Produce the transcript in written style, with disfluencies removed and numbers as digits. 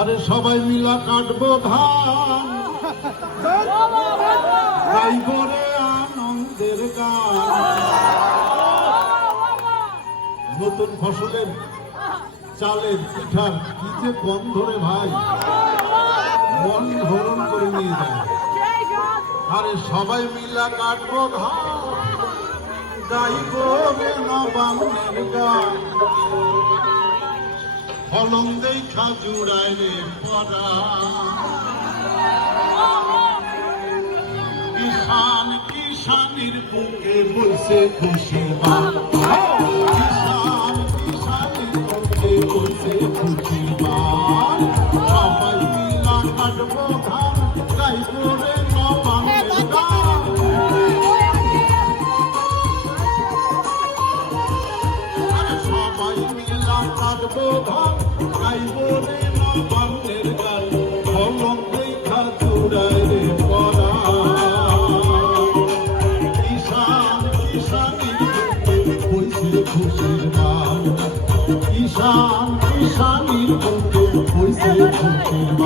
আরে সবাই মিলা কাটবো ধান, গাইব রে আনন্দের গান। নতুন ফসলের চালের পিঠার কি যে গন্ধ রে ভাই, মন হরণ করে নিয়ে যায়। আরে সবাই মিলা কাটবো ধান, গাইব রে নবান্নের গান। ফলন দেখা জুড়ায় রে পরা, কিষান কিষানির বুকে বসে খুশি মান। কিষান কিষানির বুকে বসে খুশি মান। সবাই মিলা কাটবো ধান, গাইব রে নবান্নের গান। সবাই মিলা কাটবো ধান, গাইব রে নবান্নের গান। ফলন দেখা জুড়ায় রে পরা, কিষান কিষানির বুকে বসে খুশির মান। কিষান কিষানির বুকে বসে খুশির মান।